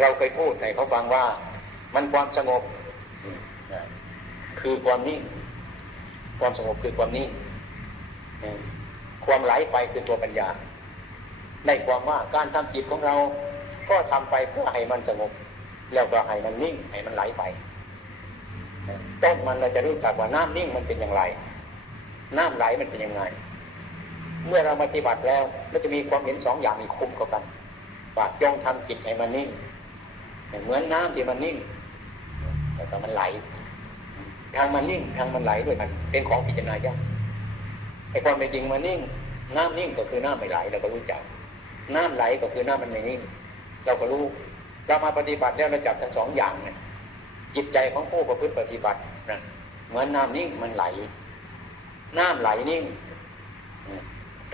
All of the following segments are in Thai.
เราเคยพูดให้เขาฟังว่า มันความสงบ คือความนิ่งความสงบคือความนิ่งความไหลไปคือตัวปัญญา ในความว่าการทำจิตของเรา ก็ทำไปเพื่อให้มันสงบ แล้วก็ให้มันนิ่งให้มันไหลไป ต้นมันเราจะรู้จักว่าน้ำนิ่งมันเป็นอย่างไร น้ำไหลมันเป็นยังไง เมื่อเราปฏิบัติแล้วเราจะมีความเห็นสองอย่างมีคุ้มกันว่าจงทำจิตให้มันนิ่ง เหมือนน้ำที่มันนิ่งแต่ก็มันไหล ทางมันนิ่ง ทางมันไหลด้วยกันเป็นของพิจารณายากไอ้ความเป็นจริงมันนิ่ง น้ำนิ่งก็คือน้ำไม่ไหลเราก็รู้จัก น้ำไหลก็คือน้ำมันไม่นิ่ง เราก็รู้ เรามาปฏิบัติแล้วเราจับทั้งสองอย่างเนี่ยจิตใจของผู้ประพฤติปฏิบัตินะเหมือนน้ำนิ่งมันไหล น้ำไหลนิ่ง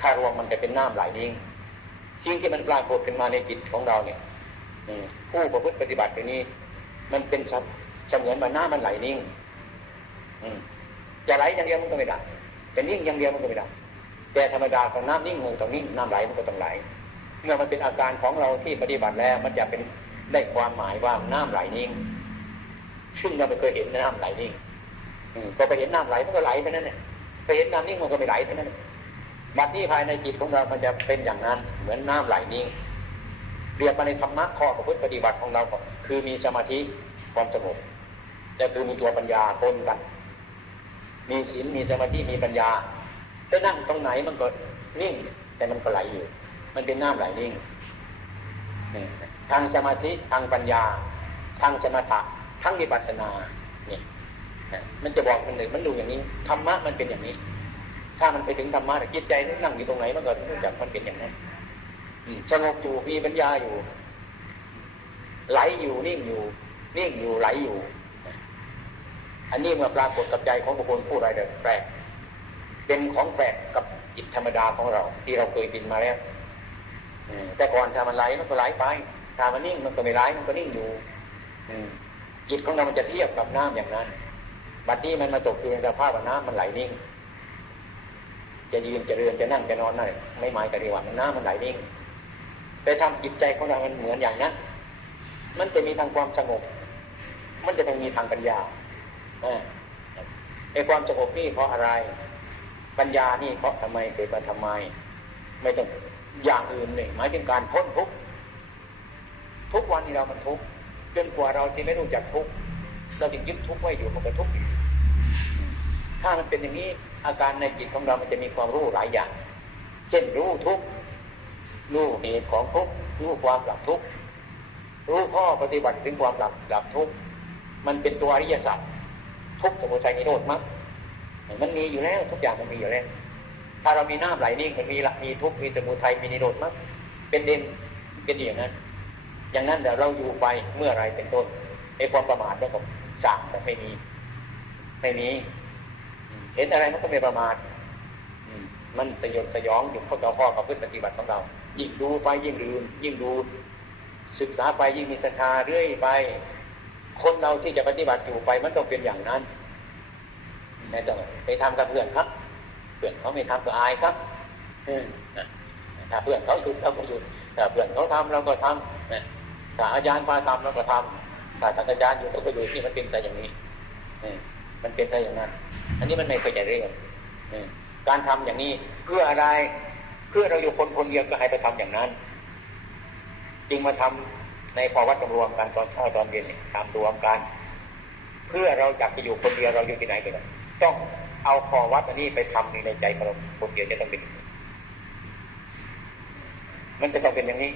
ถ้ารวมมันจะเป็นน้ำไหลนิ่ง สิ่งที่มันปรากฏขึ้นมาในจิตของเราเนี่ย ผู้ประพฤติปฏิบัติไปนี้ มันเป็นชัดเสมือนมันน้ำมันไหลนิ่งจะไหลอย่างเดียวมันก็ไม่ได้จะนิ่งอย่างเดียวมันก็ไม่ได้แต่ธรรมดาของน้ำนิ่งมันต้องนิ่งน้ำไหลมันก็ต้องไหล เมื่อมันเป็นอาการของเราที่ปฏิบัติแล้ว มันจะเป็นได้ความหมายว่าน้ำไหลนิ่ง ซึ่งเราไม่เคยเห็นน้ำไหลนิ่งก็ไปเห็นน้ำไหลมันก็ไหลเท่านั้นเนี่ยไปเห็นน้ำนิ่งมันก็ไม่ไหลเท่านั้นบัดนี้ภายในจิตของเรา มันจะเป็นอย่างนั้น เหมือนน้ำไหลนิ่ง รียกมาในธรรมะข้อประพฤติปฏิบัติของเราคือมีสมาธิความสงบจะคือมีตัวปัญญาปนกัน มีศีลมีสมาธิมีปัญญาจะนั่งตรงไหนมันก็นิ่ง แต่มันก็ไหลอยู่ มันเป็นน้ำไหลนิ่งทางสมาธิทางปัญญา ทางสมถะทั้งวิปัสนาเนี่ยมันจะบอกมันเลยมันดูอย่างนี้ธรรมะมันเป็นอย่างนี้ ถ้ามันไปถึงธรรมะจิตใจนั่งอยู่ตรงไหนมันก็รู้จักมันเป็นอย่างนั้น สงบอยู่มีปัญญาอยู่ ไหลอยู่นิ่งอยู่ นิ่งอยู่ไหลอยู่ อันนี้เมื่อปรากฏกับใจของบุคคลผู้ใดแปลกเป็นของแปลกกับจิตธรรมดาของเรา ที่เราเคยบินมาแล้วแต่ก่อนถ้ามันไหลมันก็ไหลไปถ้ามันนิ่งมันก็ไม่ไหลมันก็นิ่งอยู่จิตของเรามันจะเทียบกับน้ำอย่างนั้นบัดนี้มันมาตกอยู่ในสภาพว่าน้ำมันไหลนิ่ง จะยืนจะเรือนจะนั่งจะนอนนั่นไม่หมายกับดีว่าน้ำมันไหลนิ่ง แต่ทำจิตใจของเรามันเหมือนอย่างนั้น มันจะมีทางความสงบ มันจะต้องมีทางปัญญาไอ้ความสงบนี่เพราะอะไร ปัญญานี่เพราะทำไมเกิดมาทำไม ไม่ต้องอย่างอื่นเลยหมายถึงการพ้นทุกทุกวันนี้เรามันทุกจนกว่าเราที่ไม่รู้จักทุกเราจึงยึดทุกไว้อยู่มันก็ทุกอยู่ถ้ามันเป็นอย่างนี้อาการในจิตของเรามันจะมีความรู้หลายอย่าง เช่นรู้ทุก รู้เหตุของทุกรู้ความหลับทุกรู้ข้อปฏิบัติถึงความหลับหลับทุกมันเป็นตัวอริยสัจทุกสมุทัยนิโรธมั้งมันมีอยู่แล้วทุกอย่างมันมีอยู่แล้วถ้าเรามีน้ำไหลนิ่งมันมีละมีทุกมีสมุทัยมีนิโรธมั้งเป็นเด่นเป็นอย่างนั้น อย่างนั้นเดี๋ยวเราอยู่ไปเมื่อไรเป็นต้นไอ้ความประมาทแล้วก็สั่งแต่ไม่มีไม่มีเห็นอะไรมันก็ไม่ประมาทมันสยดสยองอยู่ข้อต่อพ่อกับพฤติปฏิบัติของเรา ยิ่งดูไปยิ่งลืม ยิ่งดู ศึกษาไปยิ่งมีศรัทธาเรื่อยไป คนเราที่จะปฏิบัติอยู่ไปมันต้องเป็นอย่างนั้นไม่ต้องไปทำกับเพื่อนครับ เพื่อนเขาไม่ทำก็อายครับถ้าเพื่อนเขาหยุดเราก็หยุดถ้าเพื่อนเขาทำเราก็ทำถ้าอาจารย์พาทำเราก็ทำถ้าอาจารย์อยู่เราก็อยู่ที่มันเป็นใจอย่างนี้มันเป็นใจอย่างนั้น อันนี้มันไม่เคยจะเรื่องการทำอย่างนี้เพื่ออะไร เพื่อเราอยู่คนคนเดียวก็ให้ไปทำอย่างนั้น จึงมาทำในพอวัดรวมกันตอนเช้าตอนเย็นทำรวมกัน เพื่อเราจะไปอยู่คนเดียวเราอยู่ที่ไหนกันต้องเอาพอวัดอันนี้ไปทำในใจของเราคนเดียวจะต้องเป็นมันจะต้องเป็นอย่างนี้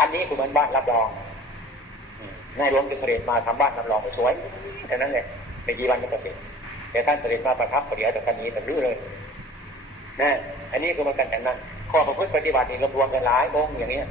อันนี้คือมันบ้านรับรองนายหลวงจะเสด็จมาทำบ้านรับรองสวยแค่นั้นเลยไม่กี่วันก็เสร็จแต่ท่านเสด็จมาประทับประเดี๋ยวแต่ท่านนี้แต่รื้อเลย นะอันนี้ก็เหมือนกันอย่างนั้นข้อประพฤติปฏิบัตินี่รวมกันหลายองค์อย่างนี้